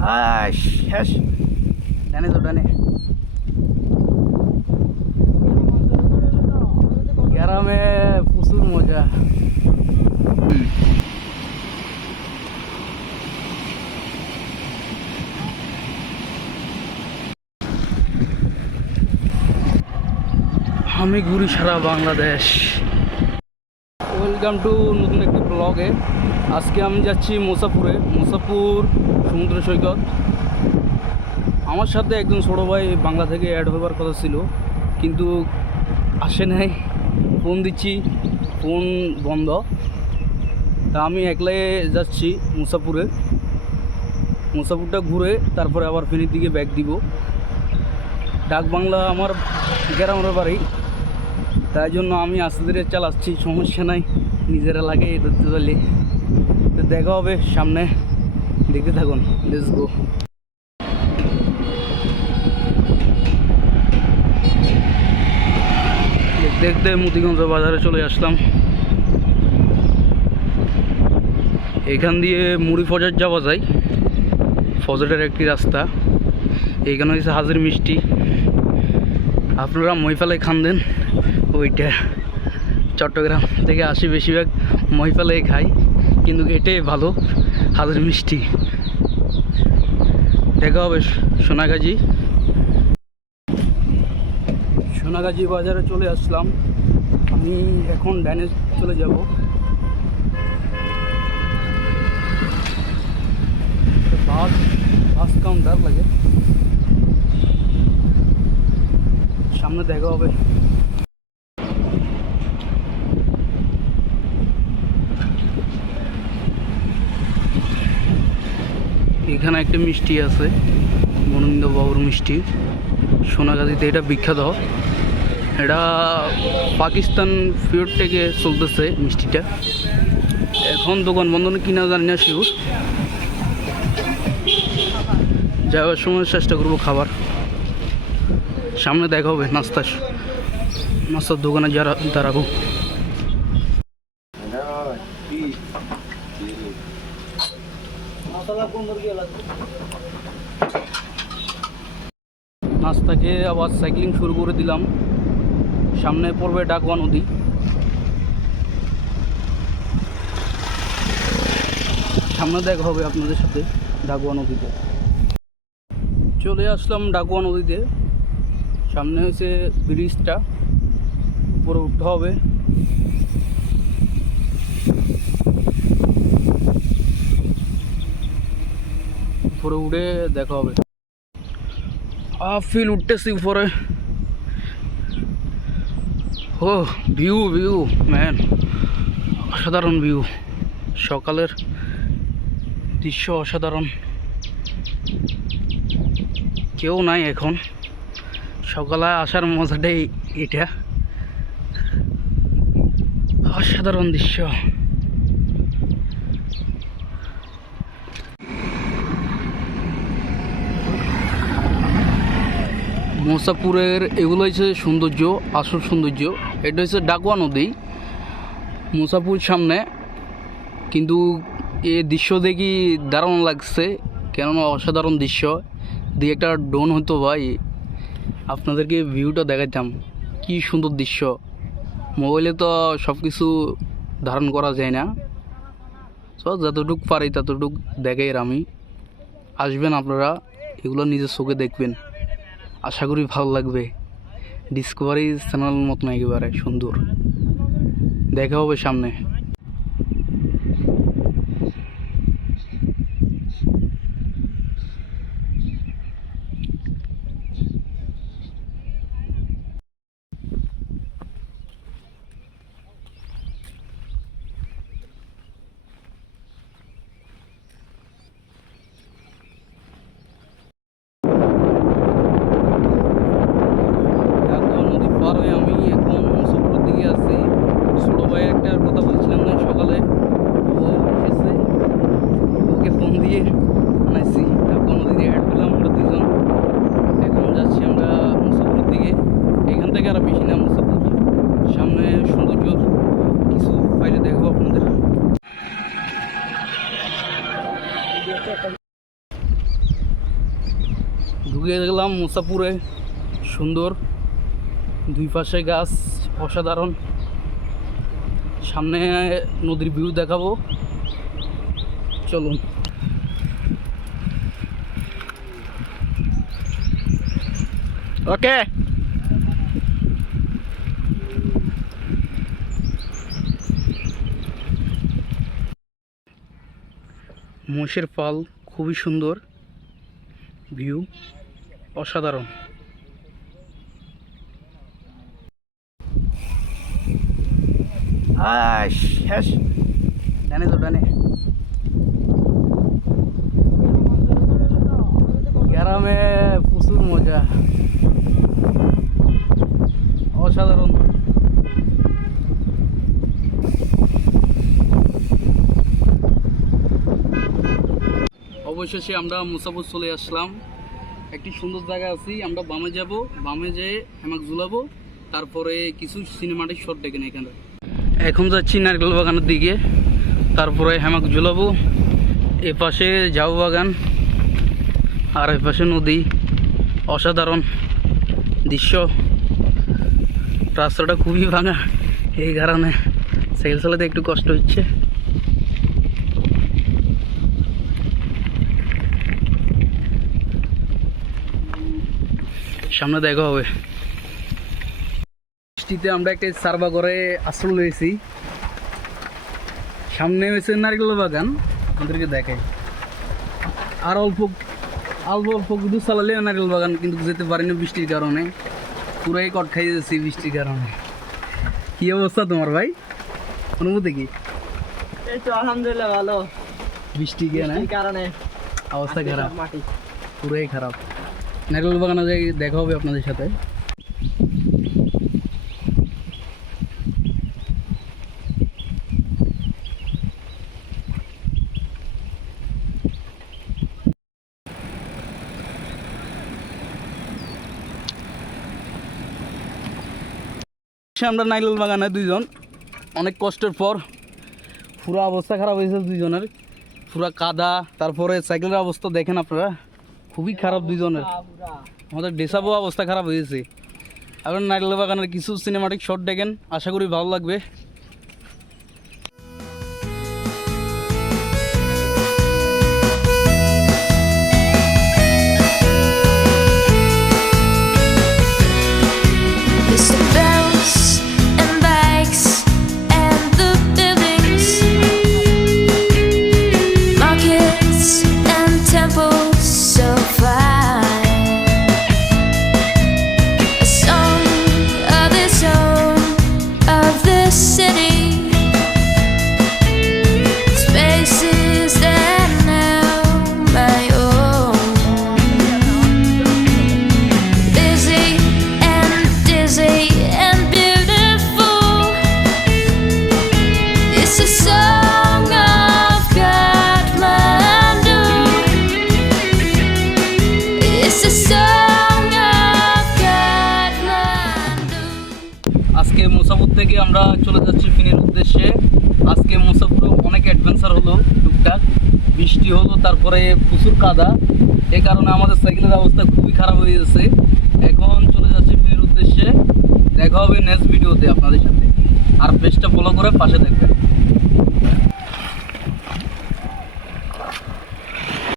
শেষ ডানে তো ডানে গ্রামে প্রচুর মজা। আমি ঘুরি সারা বাংলাদেশ। ওয়েলকাম টু নতুন একটি ব্লগে। আজকে আমি যাচ্ছি মুসাপুরে, মুসাপুর সমুদ্র সৈকত। আমার সাথে একজন ছোটো ভাই বাংলা থেকে অ্যাড হবার কথা ছিল, কিন্তু আসে নাই। ফোন দিচ্ছি, ফোন বন্ধ। তা আমি একলাই যাচ্ছি মুসাপুরে। মুসাপুরটা ঘুরে তারপরে আবার ফেনীর দিকে ব্যাক দিব। ডাক বাংলা আমার গ্রামের বাড়ি, তাই জন্য আমি আস্তে ধীরে চালাচ্ছি, সমস্যা নাই, নিজের এলাকায় ধরতে পারলে। তো দেখা হবে সামনে, দেখতে থাকুন, লেটস গো। দেখতে দেখতে মতিগঞ্জ বাজারে চলে আসলাম। এখান দিয়ে মুড়ি ফজর যাওয়া যায়, ফজরের একটি রাস্তা। এইখানে হচ্ছে হাজির মিষ্টি, আপনারা মহিফালায় খান দেন। ওইটা চট্টগ্রাম থেকে আসি, বেশিরভাগ মহিফালায় খাই, কিন্তু এটাই ভালো, হাজির মিষ্টি। দেখা হবে সোনাগাজী। সোনাগাজী বাজারে চলে আসলাম। আমি এখন ডাইনে চলে যাব। বাস কাউন্টার লাগে সামনে, দেখা হবে। এখানে একটা মিষ্টি আছে, গোবিন্দ বাবুর মিষ্টি, সোনাগাজীতে এটা বিখ্যাত। এটা পাকিস্তান ফিওর থেকে চলতেছে মিষ্টিটা। এখন দোকান বন্ধ কিনা জানি না শিওর, যাওয়ার সময় চেষ্টা করবো খাবার। সামনে দেখা হবে নাস্তার দোকানে যারা দাঁড়াবো। নাস্তা খেয়ে আবার সাইক্লিং শুরু করে দিলাম। সামনে পড়বে ডাকুয়া নদী। সামনে দেখা হবে আপনাদের সাথে ডাকুয়া নদীতে। চলে আসলাম ডাকুয়া নদীতে। সামনে হচ্ছে ব্রিজটা, উপরে উঠতে হবে। উপরে উঠে দেখা হবে। ফিল উঠতেছি উপরে। ও ভিউ ম্যান, অসাধারণ ভিউ। সকালের দৃশ্য অসাধারণ। কেউ নাই এখন, সকালে আসার মজাটাই এটা। অসাধারণ দৃশ্য। মুসাপুরের এগুলো হচ্ছে সৌন্দর্য, আসল সৌন্দর্য। এটা হচ্ছে ডাকুয়া নদী, মুসাপুর সামনে। কিন্তু এই দৃশ্য দেখি দারুণ লাগছে, কেননা অসাধারণ দৃশ্য। দিয়ে একটা ড্রোন হতো ভাই, আপনাদেরকে ভিউটা দেখাতাম। কি সুন্দর দৃশ্য। মোবাইলে তো সব কিছু ধারণ করা যায় না, সব যতটুকু পারি ততটুকু দেখাই আমি। আসবেন আপনারা, এগুলো নিজের চোখে দেখবেন, আশা করি ভালো লাগবে। ডিসকভারি চ্যানেল মতন একেবারে সুন্দর। দেখা হবে সামনে। আমি এখন মুসাপুরের দিকে আছি। ছোটো ভাই একটা কথা বলছি, ঢুকে গেলাম মুসাপুরে। সুন্দর, দুই পাশে গাছ, অসাধারণ। সামনে নদীর ভিউ দেখাবো, চলুন। ওকে। মোষের পাল, খুবই সুন্দর ভিউ, অসাধারণ। শেষ। ডানে তো ডানে। গ্রামে প্রচুর মজা, অসাধারণ। অবশেষে আমরা মুসাপুর চলে আসলাম। একটি সুন্দর জায়গা আছি, আমরা বামে যাব, বামে যেয়ে হ্যামাক ঝুলাবো, তারপরে কিছু সিনেমাটিক শট দেখেন এখানে। এখন যাচ্ছি নারকেল বাগানের দিকে, তারপরে হ্যামাক ঝুলাবো। এ পাশে ঝাউ বাগান আর এ পাশে নদী, অসাধারণ দৃশ্য। রাস্তাটা খুবই ভাঙা, এই কারণে সাইকেল চালাতে একটু কষ্ট হচ্ছে। সামনে দেখা হবে। বৃষ্টিতে আমরা একটা সার্ভা করে আশ্রয় লয়েছি। সামনে হয়েছে নারকেল বাগান, আমাদেরকে দেখায়। আর অল্প অল্প অল্প দূর চালালে নারকেল বাগান, কিন্তু যেতে পারিনি বৃষ্টির কারণে। পুরাই কট খাইয়ে যাচ্ছি বৃষ্টির কারণে। কি অবস্থা তোমার ভাই, অনুভূতি কি? এই তো আলহামদুলিল্লাহ ভালো। বৃষ্টি গিয়ে না কারণে অবস্থা খারাপ, মাটি পুরাই খারাপ। নারকেল বাগানে যাই দেখা হবে আপনাদের সাথে। আমরা নারকেল বাগানে দুইজন, অনেক কষ্টের পর। পুরো অবস্থা খারাপ হয়েছে দুইজনের, পুরা কাদা। তারপরে সাইকেলের অবস্থা দেখেন আপনারা, খুবই খারাপ দুইজনের। আমাদের ডেসাবো অবস্থা খারাপ হয়েছে। এখন নারকেল বাগানের কিছু সিনেমাটিক শট দেখেন, আশা করি ভালো লাগবে। It's the bells and bikes and the buildings, markets and temples so fine. A song of its own, of the city, spaces that are now my own. Busy and dizzy and beautiful, it's a song of Kathmandu. It's a song of Kathmandu. আজকে মুসাপুর থেকে আমরা চলে যাচ্ছি ফিনের উদ্দেশ্যে। আজকে মুসাপুরে অনেক adventure হলো, টুকটাক বৃষ্টি হলো, তারপরে প্রচুর কাদা। এই কারণে আমাদের সাইকেলের অবস্থা খুবই খারাপ হয়ে গেছে। এখন চলে যাচ্ছি ফিনের উদ্দেশ্যে। দেখা হবে নেক্সট ভিডিওতে আপনাদের সাথে। আর পেজটা ফলো করে পাশে দেখবেন।